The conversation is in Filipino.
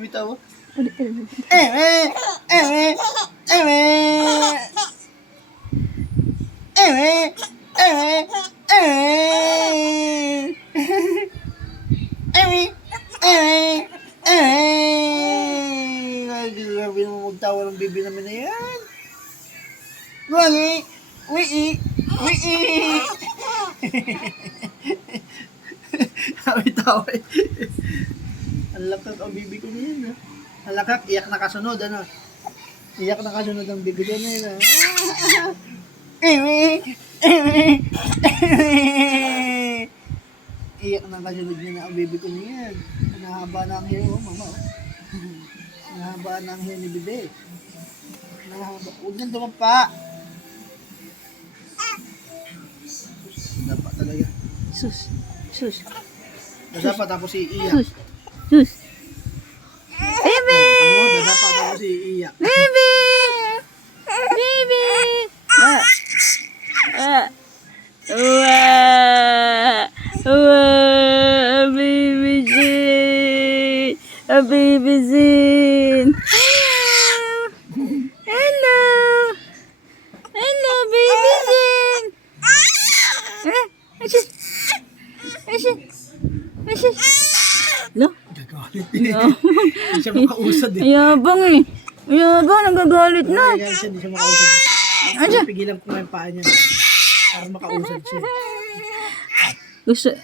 bumitaw. Ulit. Grabe naman magtawa ng bibi namin na yan. Wali! Wii! Tawa eh. Ang lakak ang bibi ko na yan. Ang lakak, iyak na kasunod. Ano? Iyak na kasunod ang bibi ko na yan. Iyak na kasunod niya na ang bibi ko na yan. Nahaba na ang hair, mama. Nahaba na ang hair ni bibi. Nahaba. Huwag nang dumapa. Dapa talaga. Sus. Dadapa tapos iiyak. Sus. Baby! Dadapa tapos iiyak. Baby! Baby Zin! Baby Zin! Hello, Baby Zin! Lo? Gagalit eh. Hindi siya makausad eh. Ayabang eh. Ayabang, nagagalit na. Hindi siya makausad. Pigilan ko nga yung paa niya. Para makausad siya. Gusto,